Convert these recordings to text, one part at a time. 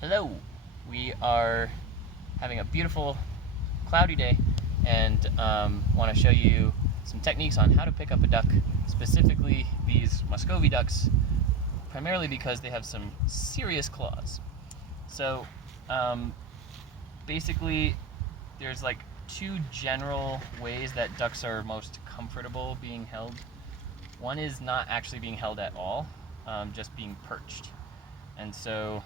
Hello! We are having a beautiful cloudy day and want to show you some techniques on how to pick up a duck, specifically these Muscovy ducks, primarily because they have some serious claws. So basically there's like two general ways that ducks are most comfortable being held. One is not actually being held at all, just being perched. And so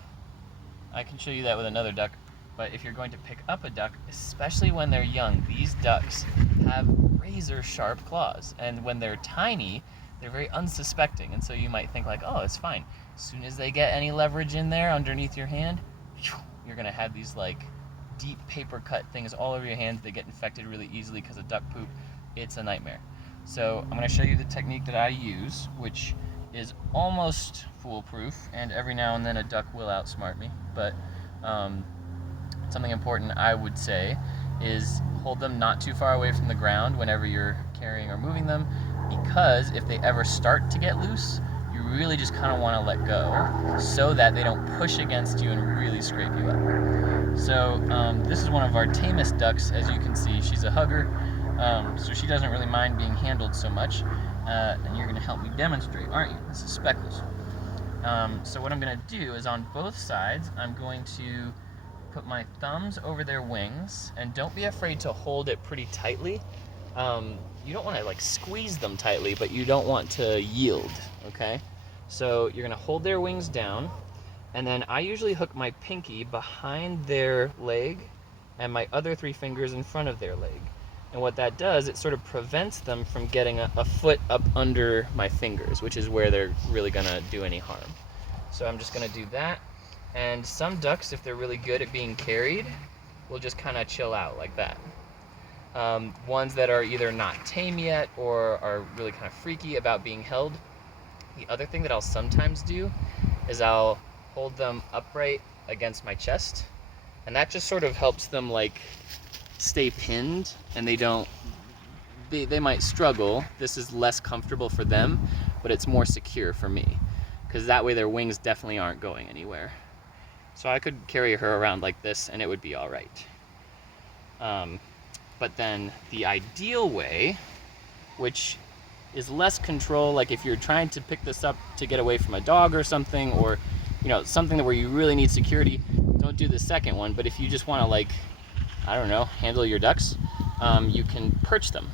I can show you that with another duck, but if you're going to pick up a duck, especially when they're young, these ducks have razor sharp claws, and when they're tiny, they're very unsuspecting, and so you might think like, oh, it's fine. As soon as they get any leverage in there underneath your hand, you're gonna have these like deep paper cut things all over your hands. They get infected really easily because of duck poop. It's a nightmare. So I'm gonna show you the technique that I use, which is almost foolproof, and every now and then a duck will outsmart me, but something important I would say is hold them not too far away from the ground whenever you're carrying or moving them, because if they ever start to get loose, you really just kind of want to let go so that they don't push against you and really scrape you up. So this is one of our tamest ducks. As you can see, she's a hugger, so she doesn't really mind being handled so much. And you're going to help me demonstrate, aren't you? This is Speckles. So what I'm going to do is on both sides, I'm going to put my thumbs over their wings, and don't be afraid to hold it pretty tightly. You don't want to like squeeze them tightly, but you don't want to yield, okay? So you're going to hold their wings down, and then I usually hook my pinky behind their leg and my other three fingers in front of their leg. And what that does, it sort of prevents them from getting a foot up under my fingers, which is where they're really gonna do any harm. So I'm just gonna do that. And some ducks, if they're really good at being carried, will just kind of chill out like that. Ones that are either not tame yet or are really kind of freaky about being held, the other thing that I'll sometimes do is I'll hold them upright against my chest, and that just sort of helps them like stay pinned, and they might struggle. This is less comfortable for them, but it's more secure for me, because that way their wings definitely aren't going anywhere. So I could carry her around like this and it would be all right. But then the ideal way, which is less control, like if you're trying to pick this up to get away from a dog or something, or something where you really need security, don't do the second one. But if you just want to, like, I don't know, handle your ducks, you can perch them.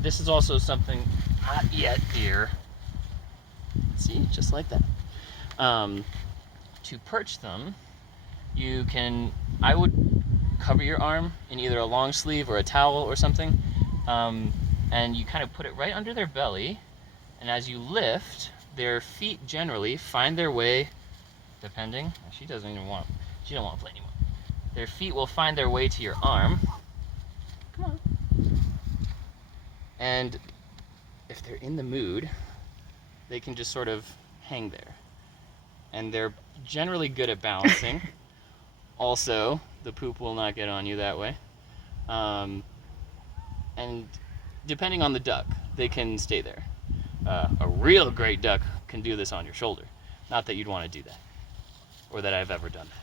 This is also something not yet here. See, just like that. To perch them, I would cover your arm in either a long sleeve or a towel or something, and you kind of put it right under their belly, and as you lift, their feet generally find their way, depending, she don't want to play anymore. Their feet will find their way to your arm. Come on. And if they're in the mood, they can just sort of hang there. And they're generally good at balancing. Also, the poop will not get on you that way. And depending on the duck, they can stay there. A real great duck can do this on your shoulder. Not that you'd want to do that, or that I've ever done that.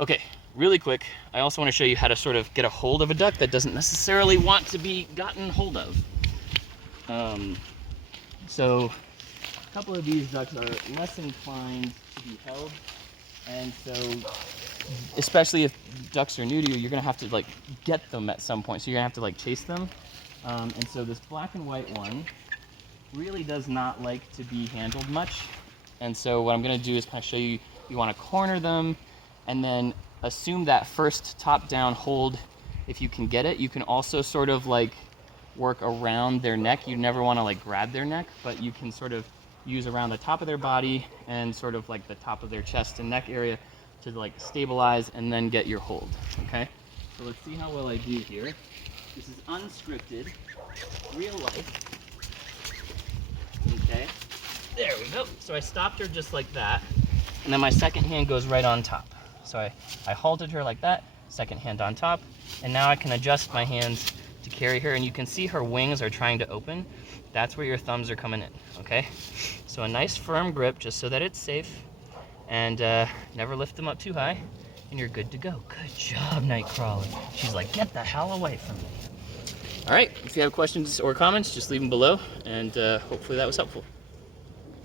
Okay, really quick, I also want to show you how to sort of get a hold of a duck that doesn't necessarily want to be gotten hold of. So a couple of these ducks are less inclined to be held, and so especially if ducks are new to you, you're gonna have to like get them at some point. So you're gonna have to like chase them. And so this black and white one really does not like to be handled much. And so what I'm gonna do is kind of show you, you wanna corner them, and then assume that first top-down hold if you can get it. You can also sort of like work around their neck. You never want to like grab their neck, but you can sort of use around the top of their body and sort of like the top of their chest and neck area to like stabilize and then get your hold, okay? So let's see how well I do here. This is unscripted, real life. Okay, there we go. So I stopped her just like that, and then my second hand goes right on top. So I halted her like that, second hand on top, and now I can adjust my hands to carry her, and you can see her wings are trying to open. That's where your thumbs are coming in, okay? So a nice firm grip just so that it's safe, and never lift them up too high, and you're good to go. Good job, Nightcrawler. She's like, get the hell away from me. All right, if you have questions or comments, just leave them below, and hopefully that was helpful.